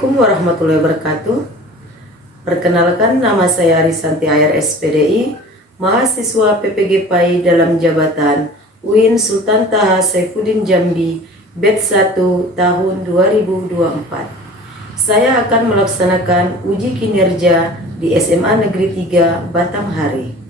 Assalamualaikum warahmatullahi wabarakatuh. Perkenalkan, nama saya Arisanti Ayar SPDI, mahasiswa PPG PAI dalam jabatan UIN Sultan Taha Saifuddin Jambi, batch 1 tahun 2024. Saya akan melaksanakan uji kinerja di SMA Negeri 3 Batanghari.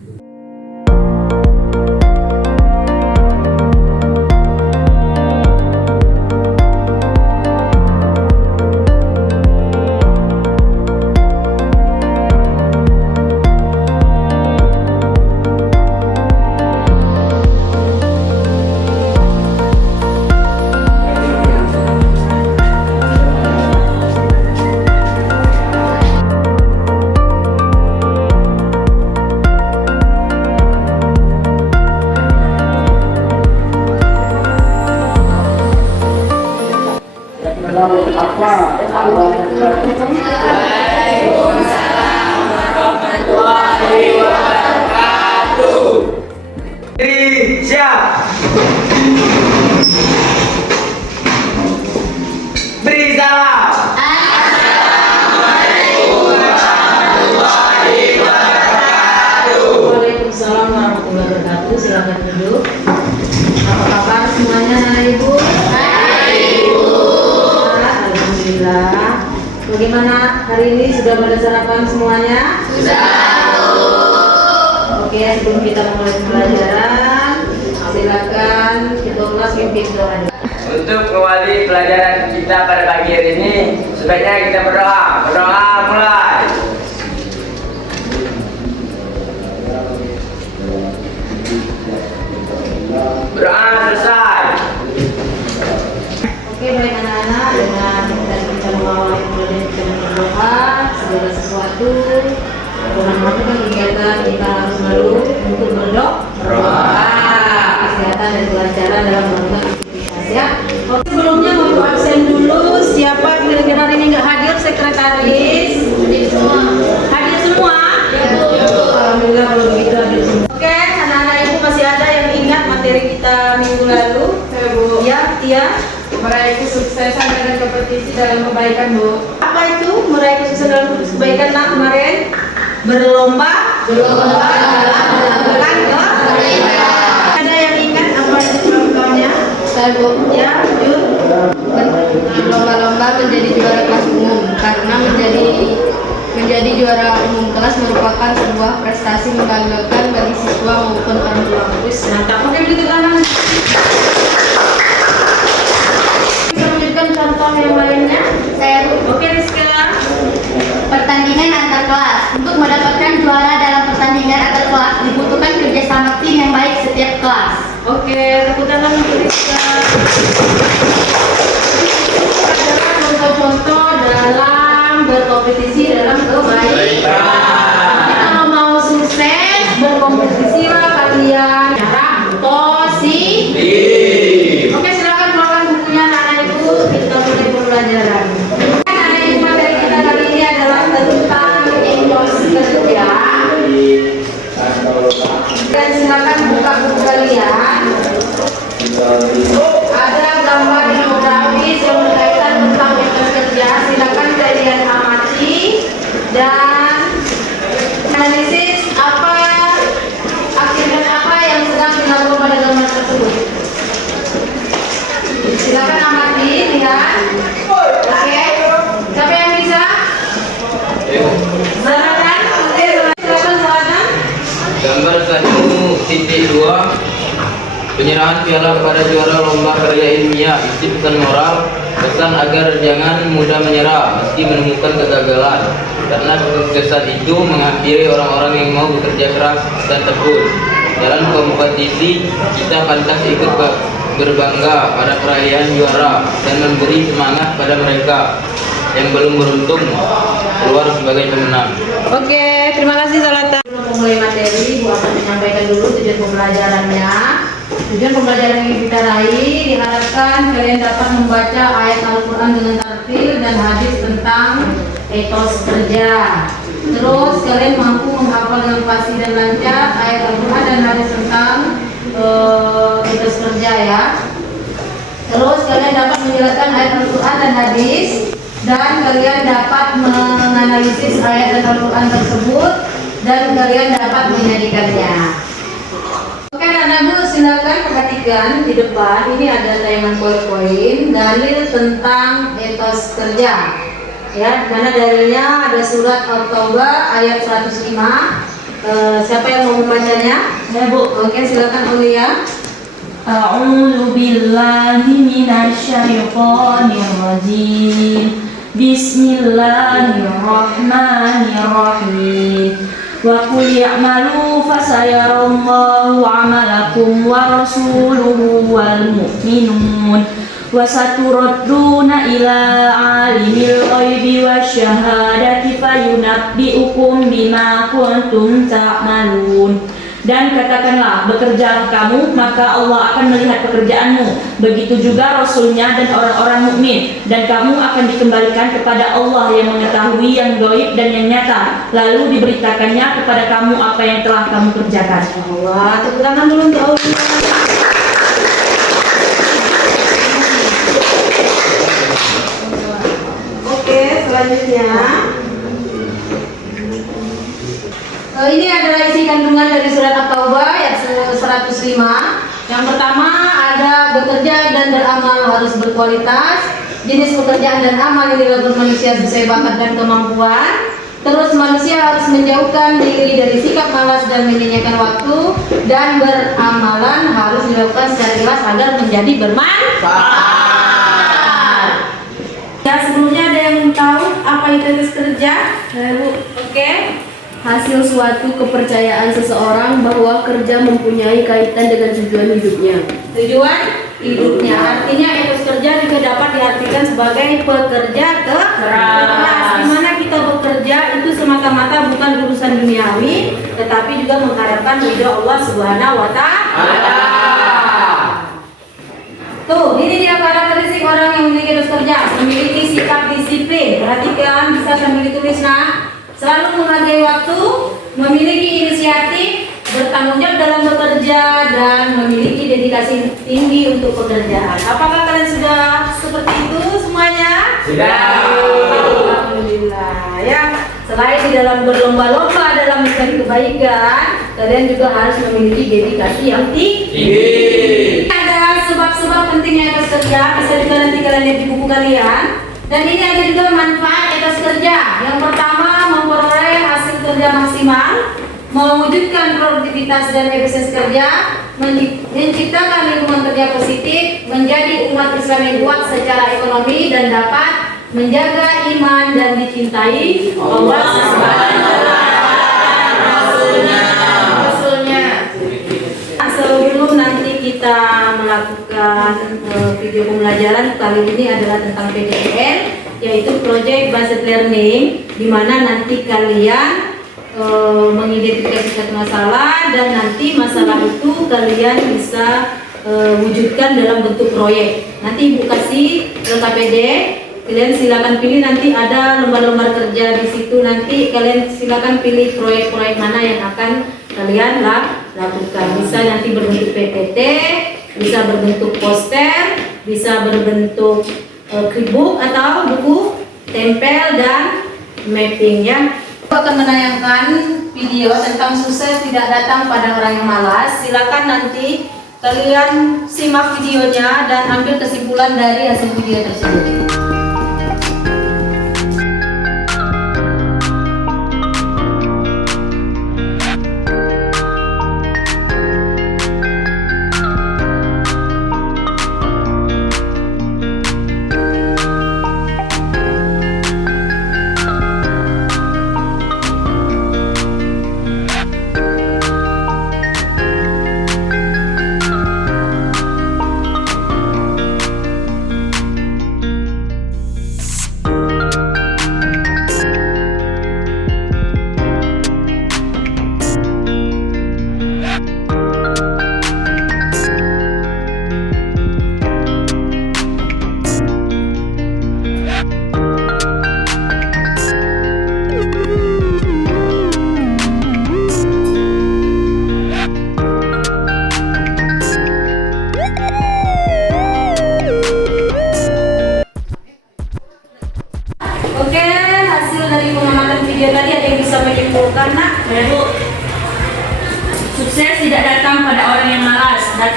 Siap. Beri salam. Waalaikumsalam warahmatullahi wabarakatuh. Silakan duduk. Apa kabar semuanya, Ibu? Alhamdulillah. Bagaimana hari ini, sudah pada sarapan semuanya? Oke, sebelum kita memulai pembelajaran, silakan ketua kelas pimpin doa. Untuk mengawali pelajaran kita pada pagi hari ini, sebaiknya kita berdoa. Berdoa mulai. Berdoa selesai. Oke, baik anak-anak, dengan kita mengawali pembelajaran kita berdoa, segala sesuatu melakukan kegiatan kita harus selalu untuk berdoa, kesehatan dan kelancaran dalam melakukan aktivitas ya. Oke, sebelumnya mau absen dulu. Siapa kira-kira hari ini nggak hadir? Sekretaris hadir semua? Alhamdulillah kalau begitu hadir semua. Oke, anak-anak ibu masih ada yang ingat materi kita minggu lalu? Bu. Ya, iya. Meraih kesuksesan dan kompetisi dalam kebaikan, Bu. Apa itu meraih kesuksesan dalam kebaikan? Nah, kemarin berlomba dalam melakukan kebaikan. Ada yang ingat apa itu contohnya? Saya, Bu. Ya, Jun. Lomba-lomba menjadi juara kelas umum karena menjadi juara umum kelas merupakan sebuah prestasi membanggakan bagi siswa maupun orang tua. Nah, tak pakai begitu kanan. Bisa menunjukkan contoh yang lainnya? Saya, Bu. Oke, Rizka. Pertandingan antar kelas. Untuk mendapatkan juara dalam pertandingan antar kelas dibutuhkan kerjasama tim yang baik setiap kelas. Oke, tepuk tangan untuk Rizka. Adalah contoh-contoh dalam berkompetisi dalam kebaikan. Kalau mau sukses berkompetisilah kalian. Cara positif. Oke, silakan keluarkan bukunya anak-anak ibu. Kita mulai pembelajaran. Anak-anak ibu, materi kita kali ini adalah tentang emosi kerja. Dan silakan buka buku kalian. Ada gambar infografis yang berkaitan tentang etos kerja. Silakan kalian amati dan analisis apa aktivitas apa yang sedang dilakukan pada gambar tersebut. Silakan amati, lihat. Oke, siapa yang bisa? Zalatan, oke, silakan Zalatan. Gambar 1.2 penyerahan piala kepada juara lomba karya ilmiah. Isi pesan moral, pesan agar jangan mudah menyerah meski menemukan kegagalan, karena kesuksesan itu menghampiri orang-orang yang mau bekerja keras dan tekun. Dalam kompetisi kita pantas ikut berbangga pada perayaan juara dan memberi semangat pada mereka yang belum beruntung keluar sebagai pemenang. Oke, terima kasih Zalatan. Sebelum memulai materi, Bu akan menyampaikan dulu tujuan pembelajarannya. Tujuan pembelajaran yang kita raih diharapkan kalian dapat membaca ayat Al-Quran dengan tartil dan hadis tentang etos kerja. Terus kalian mampu menghafal dengan fasih dan lancar ayat Al-Quran dan hadis tentang etos kerja ya. Terus kalian dapat menjelaskan ayat Al-Quran dan hadis dan kalian dapat menganalisis ayat dan Al-Quran tersebut dan kalian dapat menyanyikannya. Oke anak-anak Bu, silakan perhatikan di depan ini ada tayangan poin-poin dalil tentang etos kerja. Ya, mana dalilnya ada surat At-Taubah ayat 105. Siapa yang mau membacanya? Ya Bu. Oke, silakan Aulia. A'udzu billahi minasyaitonir rajim. Bismillahirrahmanirrahim. Wa qul ya'malu fasayarallahu 'amalakum wa rasuluhu wal mu'minun wa saturadduna ila 'alimil ghaibi wasyahadati fayunabbi'ukum bima kuntum ta'malun. Dan katakanlah, bekerjalah kamu, maka Allah akan melihat pekerjaanmu. Begitu juga Rasulnya dan orang-orang mukmin. Dan kamu akan dikembalikan kepada Allah yang mengetahui yang gaib dan yang nyata. Lalu diberitakannya kepada kamu apa yang telah kamu kerjakan. Allah, tepuk tangan dulu untuk Aulia. Oke, selanjutnya. Ini adalah isi kandungan dari surat At-Taubah ayat 105. Yang pertama ada bekerja dan beramal harus berkualitas. Jenis pekerjaan dan amal yang dilakukan manusia sesuai bakat dan kemampuan. Terus manusia harus menjauhkan diri dari sikap malas dan menyanyiakan waktu. Dan beramalan harus dilakukan secara ikhlas agar menjadi bermanfaat. Ya, sebelumnya ada yang tahu apa itu etos kerja? Oke. Hasil suatu kepercayaan seseorang bahwa kerja mempunyai kaitan dengan tujuan hidupnya. Tujuan hidupnya, artinya etos kerja juga dapat diartikan sebagai pekerja keras. Di mana kita bekerja itu semata-mata bukan urusan duniawi, tetapi juga mengharapkan ridha Allah Subhanahu wa Ta'ala. Tuh, ini dia karakteristik orang yang memiliki etos kerja, memiliki sikap disiplin. Perhatikan, bisa sambil ditulis nak. Selalu menghargai waktu, memiliki inisiatif, bertanggung jawab dalam bekerja, dan memiliki dedikasi tinggi untuk pekerjaan. Apakah kalian sudah seperti itu semuanya? Sudah. Alhamdulillah. Ya, selain di dalam berlomba-lomba dalam mencari kebaikan, kalian juga harus memiliki dedikasi yang tinggi. Ada sebab-sebab pentingnya etos kerja, bisa juga nanti kalian lihat di buku kalian. Dan ini ada juga manfaat etos kerja. Yang pertama, memperoleh hasil kerja maksimal, mewujudkan produktivitas dan efisiensi kerja, menciptakan lingkungan kerja positif, menjadi umat Islam yang kuat secara ekonomi dan dapat menjaga iman dan dicintai Allah Subhanahu wa Ta'ala, Rasulnya. Sebelum nanti kita melakukan video pembelajaran kali ini adalah tentang PDL, yaitu Project Based Learning, di mana nanti kalian mengidentifikasi satu masalah dan nanti masalah itu kalian bisa wujudkan dalam bentuk proyek. Nanti Ibu kasih KPD, kalian silakan pilih, nanti ada lembar-lembar kerja di situ, nanti kalian silakan pilih proyek-proyek mana yang akan kalian lakukan. Bisa nanti berbentuk PPT, bisa berbentuk poster, bisa berbentuk clipbook atau buku tempel dan mapping ya. Aku akan menayangkan video tentang sukses tidak datang pada orang yang malas. Silakan nanti kalian simak videonya dan ambil kesimpulan dari hasil video tersebut.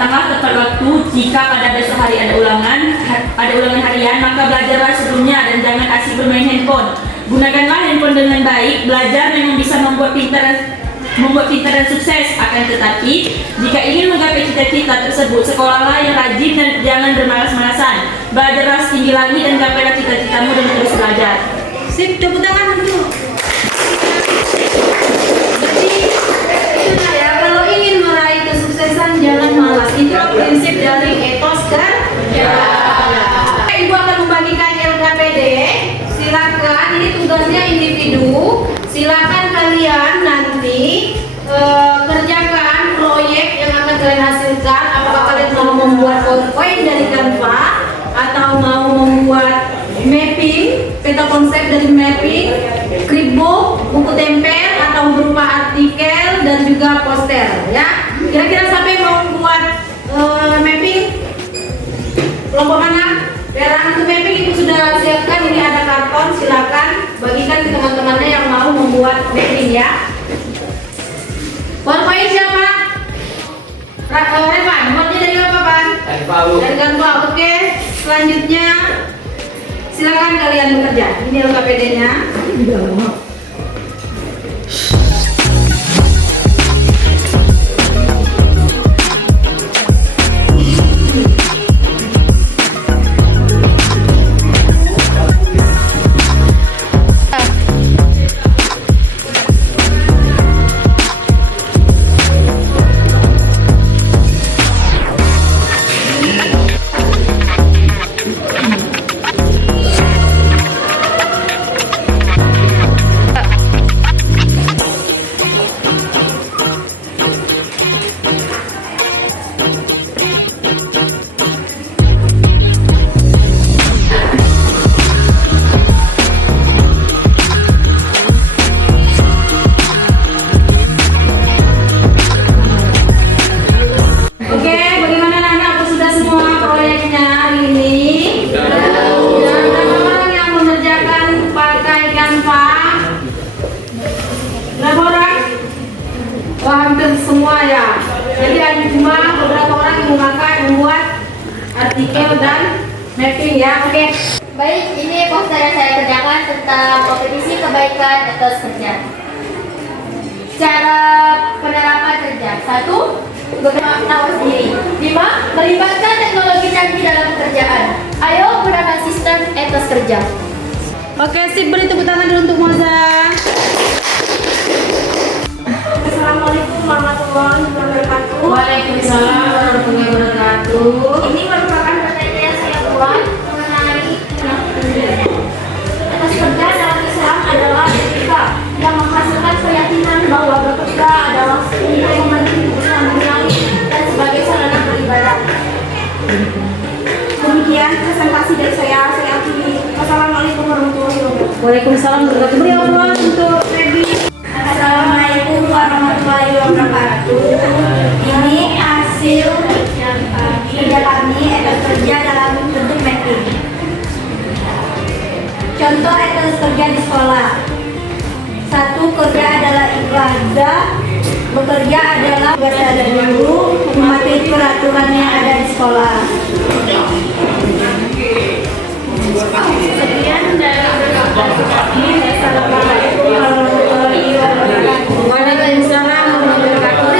datanglah tepat waktu. Jika pada besok hari ada ulangan harian, maka belajarlah sebelumnya dan jangan asik bermain handphone. Gunakanlah handphone dengan baik. Belajar memang bisa membuat pintar dan sukses. Akan tetapi, jika ingin menggapai cita-cita tersebut, sekolahlah yang rajin dan jangan bermalas-malasan. Belajarlah setinggi langit dan gapailah cita-citamu dan terus belajar. Sip, tepuk tangan untuk. Jadi itulah ya, kalau ingin meraih kesuksesan jangan malas. Itulah prinsip dari etos kerja. Ibu akan membagikan LKPD. Silakan, ini tugasnya individu. Silakan kalian nanti kerjakan proyek yang akan kalian hasilkan. Apakah kalian mau membuat PowerPoint dari Canva atau mau membuat mapping, peta konsep dari mapping, clipboard, buku tempel atau berupa artikel dan juga poster ya. Kira-kira siapa yang mau membuat mapping? Kelompok mana? Biar untuk mapping ibu sudah siapkan, ini ada karton, silakan bagikan ke teman-temannya yang mau membuat mapping ya. PowerPoint siapa? Revan, buatnya dari apa Pan? Dari Canva, oke. Selanjutnya silakan kalian bekerja. Ini LKPD-nya. Semua ya. Jadi ada cuma beberapa orang yang membuat artikel dan mapping ya. Oke. Baik, ini poster yang saya kerjakan tentang kompetisi kebaikan etos kerja. Cara penerapan kerja. 1. Tahu sendiri. 5. Melibatkan teknologi canggih dalam pekerjaan. Ayo gunakan sistem etos kerja. Oke, sip, beri tepuk tangan dulu untuk Moza. Assalamualaikum warahmatullahi wabarakatuh. Waalaikumsalam warahmatullahi wabarakatuh. Ini merupakan materi yang saya buat mengenai etos kerja dalam Islam adalah etika yang menghasilkan keyakinan bahwa bekerja adalah untuk memenuhi kebutuhan duniawi dan sebagai sarana beribadah. Demikian presentasi dari saya akhiri. Wassalamualaikum warahmatullahi wabarakatuh. Waalaikumsalam warahmatullahi wabarakatuh. Beri aplaus untuk Feby. Assalamualaikum warahmatullahi wabarakatuh. Ini hasil kerja kami, etos kerja dalam bentuk mapping. Contoh etos kerja di sekolah. 1. Kerja adalah ibadah. Bekerja adalah tugas dari guru, mematuhi peraturan yang ada di sekolah. Sekian dari presentasi kami. Assalamualaikum warahmatullahi wabarakatuh. Waalaikumsalam warahmatullahi wabarakatuh.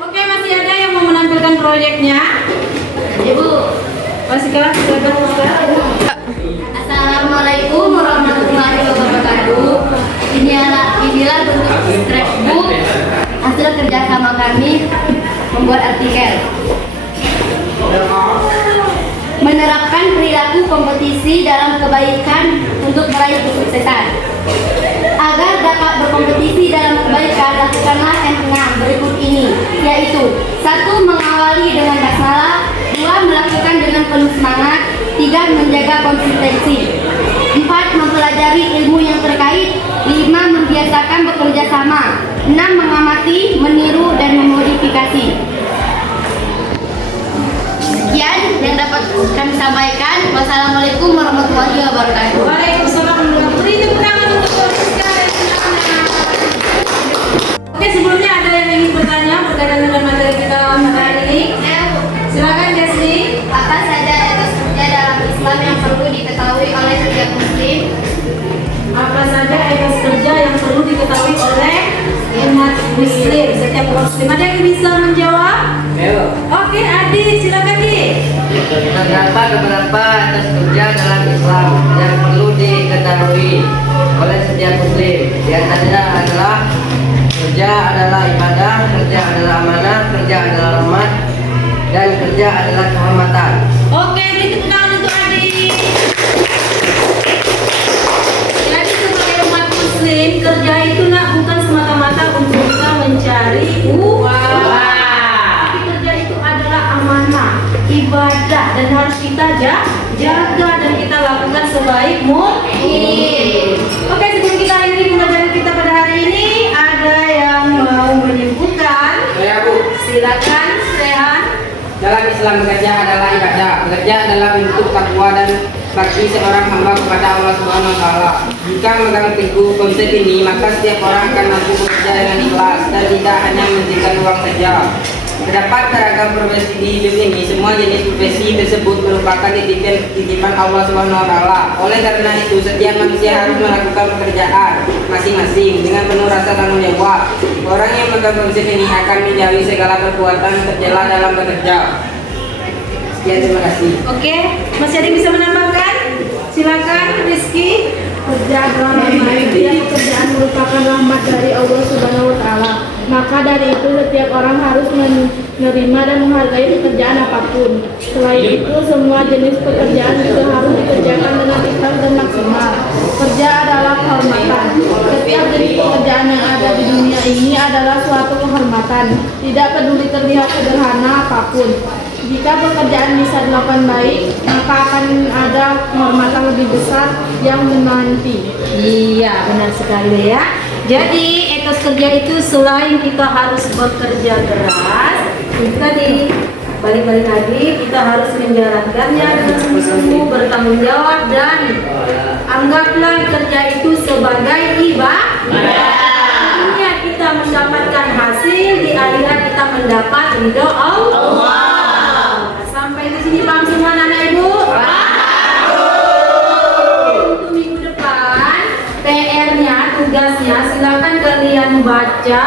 Oke, masih ada yang mau menampilkan proyeknya? Ibu, masih kelas Assalamualaikum warahmatullahi wabarakatuh. Inilah bentuk scrapbook hasil kerjasama kami membuat artikel. Menerapkan perilaku kompetisi dalam kebaikan untuk meraih kesuksesan. Agar dapat berkompetisi dalam kebaikan, lakukanlah yang berikut ini, yaitu 1. Mengawali dengan basmalah. 2. Melakukan dengan penuh semangat. 3. Menjaga konsistensi. 4. Mempelajari ilmu yang terkait. 5. Membiasakan bekerja sama. 6. Mengamati, meniru, dan memodifikasi. Sekian yang dapat kami sampaikan. Wassalamualaikum warahmatullahi wabarakatuh. Waalaikumsalam warahmatullahi wabarakatuh. Beri tepuk tangan untuk Rizka dan teman-temannya. Oke, sebelumnya ada yang ingin bertanya muslim. Setiap muslim. Ada yang bisa menjawab? Ayo. Oke, Adi, silakan Di. Terdapat beberapa atas kerja dalam Islam yang perlu diketahui oleh setiap muslim. Di antaranya adalah kerja adalah ibadah, kerja adalah amanah, kerja adalah rahmat, dan kerja adalah kehormatan. Oke, tepuk tangan untuk Adi. Jadi sebagai umat muslim, kerja itu nak bukan semata-mata untuk kita mencari uang. Tapi kerja itu adalah amanah, ibadah, dan harus kita jaga dan kita lakukan sebaik mungkin. Oke, sebelum kita akhiri pembelajaran kita pada hari ini, ada yang mau menyebutkan? Saya Bu. Silakan, Rehan. Dalam Islam bekerja adalah ibadah. Bekerja adalah bentuk takwa dan bakti seorang hamba kepada Allah Subhanahu wa taala. Jika memegang teguh konsep ini, maka setiap orang akan mampu bekerja dengan ikhlas dan tidak hanya mementingkan uang saja. Terdapat beragam profesi di hidup ini. Semua jenis profesi tersebut merupakan titipan Allah Subhanahu wa taala. Oleh karena itu, setiap manusia harus melakukan pekerjaan masing-masing dengan penuh rasa tanggung jawab. Orang yang memegang konsep ini akan menjauhi segala perbuatan tercela dalam bekerja. Sekian, terima kasih. Oke, masih ada yang bisa menambahkan? Silakan, Rizky. Kerja adalah rahmat. Setiap pekerjaan merupakan rahmat dari Allah Subhanahu wa taala. Maka dari itu setiap orang harus menerima dan menghargai pekerjaan apapun. Selain itu semua jenis pekerjaan juga harus dikerjakan dengan ikhlas dan maksimal. Kerja adalah kehormatan. Setiap jenis pekerjaan yang ada di dunia ini adalah suatu kehormatan. Tidak peduli terlihat sederhana apapun. Jika pekerjaan bisa dilakukan baik, maka akan ada kehormatan lebih besar yang menanti. Iya, benar sekali ya. Jadi etos kerja itu selain kita harus bekerja keras, itu tadi balik-balik lagi kita harus menjalankannya dengan sungguh-sungguh, bertanggung jawab, dan anggaplah kerja itu sebagai ibadah. Dunia kita mendapatkan hasil, di akhirat kita mendapat ridho Allah. Sampai di sini paham semua anak ibu? Untuk minggu depan PR-nya, tugasnya silakan kalian baca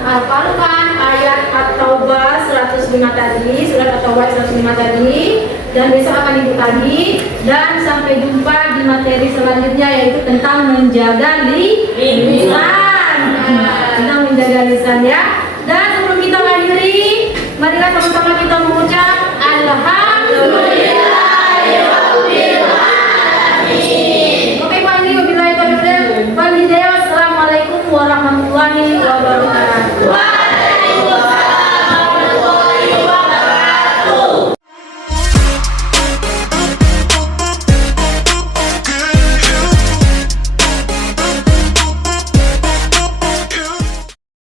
hafalkan ayat At-Taubah 105 tadi, surat At-Taubah 105 tadi, dan besok akan ibu tagi, dan sampai jumpa di materi selanjutnya yaitu tentang menjaga lisan. Tentang menjaga lisan ya. Dan sebelum kita akhiri, marilah sama-sama kita mengucap Alhamdulillah.